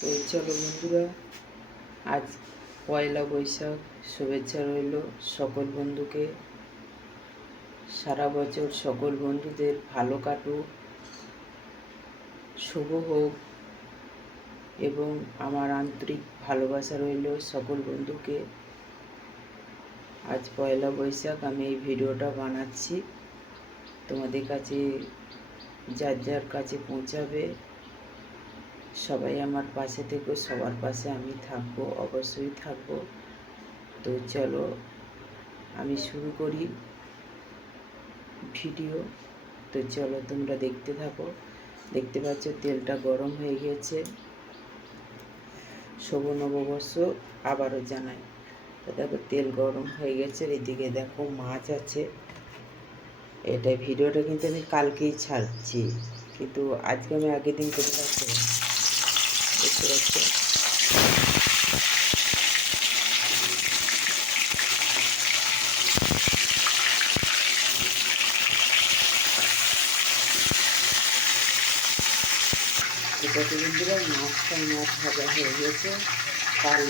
তো চলো বন্ধুরা, আজ পয়লা বৈশাখ। শুভেচ্ছা রইল সকল বন্ধুকে। সারা বছর সকল বন্ধুদের ভালো কাটুক, শুভ হোক, এবং আমার আন্তরিক ভালোবাসা রইল সকল বন্ধুকে। আজ পয়লা বৈশাখ, আমি এই ভিডিওটা বানাচ্ছি তোমাদের কাছে, যার যার কাছে পৌঁছাবে। সবাই আমার পাশে থেকো, সবার পাশে আমি থাকবো, অবশ্যই থাকবো। তো চলো আমি শুরু করি ভিডিও। তো চলো তোমরা দেখতে থাকো। দেখতে পাচ্ছ তেলটা গরম হয়ে গেছে। শুভ নববর্ষ আবারও জানাই। তো দেখো তেল গরম হয়ে গেছে। এদিকে দেখো মাছ আছে। এটা ভিডিওটা কিন্তু আমি কালকেই ছাড়ছি, কিন্তু আজকে আমি আগের দিন করে রাখছি। দেখতে পাচ্ছ এটাতে বন্ধুরা মাছটা ভাজা হয়ে গেছে। কাল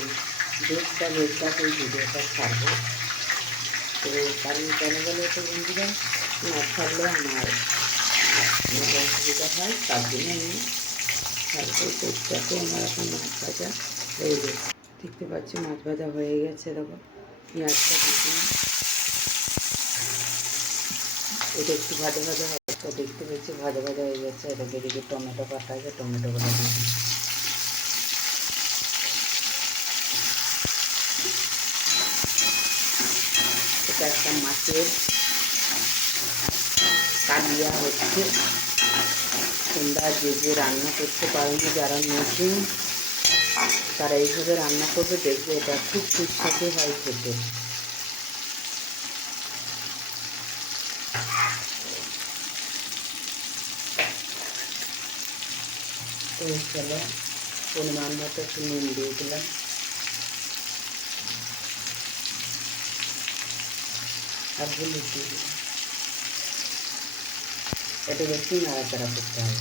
10টা বৈশাখ এই ভিডিওটা ছাড়বো। তো কারণ কেন বলে তো বন্ধুরা, না ছাড়লে আমার অসুবিধা হয়, তার জন্য আমি ছাড়বো। দেখো আমার এখন মাছ ভাজা হয়ে গেছে। দেখতে পাচ্ছি মাছ ভাজা হয়ে গেছে। দেখো পেঁয়াজটা দিচ্ছি, এটা একটু ভাজা ভাজা হয়। তো দেখতে পাচ্ছি ভাজা ভাজা হয়ে গেছে। এটাকে দিকে টমেটো কাটা আছে, টমেটোগুলো দিয়ে দিই। এটা একটা মাছের কালিয়া হচ্ছে। তোমরা যে যে রান্না করতে পারো না, যারা নতুন, তারা এইভাবে রান্না করবে, দেখবে এটা খুব সুস্বাদু হয় খেতে। তো চলো পরিমাণ মতো একটু নুন দিয়ে দিলাম। আর হলুদ দিয়ে দিলাম। এটা বেশি নাড়াচাড়া করতে হবে।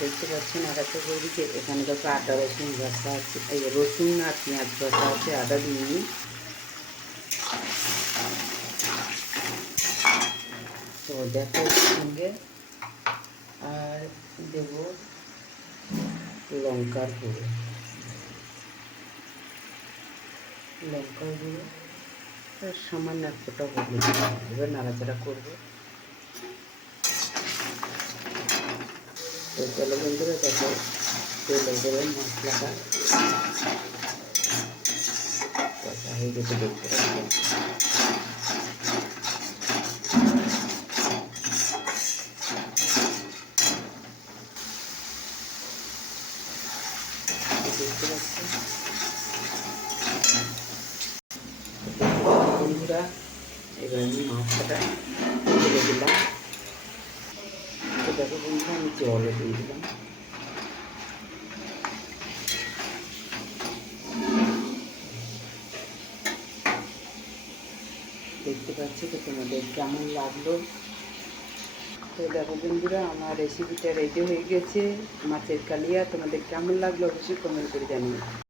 দেখতে পাচ্ছি নাড়াচাড়া করে দিকে। এখানে দেখো আদা রসুন ঘষা আছে, এই রসুন আর পেঁয়াজ ঘষা আছে, আদা দিয়ে। তো দেখো সঙ্গে আর দেব লঙ্কার গুঁড়ো। সামান্য এক ফোঁটা হলুদ। এবার নাড়াচাড়া করবো। তো চলো বন্ধুরা, দেখো তেলে দেবেন মশলাটা কষা হয়ে গেছে। দেখতে পাচ্ছি বন্ধুরা। এবার আমি মাছটা তুলে দিলাম। তো দেখো বন্ধুরা, আমি জলও দিয়ে দিলাম। দেখতে পাচ্ছি। তো তোমাদের কেমন লাগলো? তো দেখো বন্ধুরা, আমার রেসিপিটা রেডি হয়ে গেছে, মাছের কালিয়া। তোমাদের কেমন লাগলো অবশ্যই কমেন্ট করে জানিও।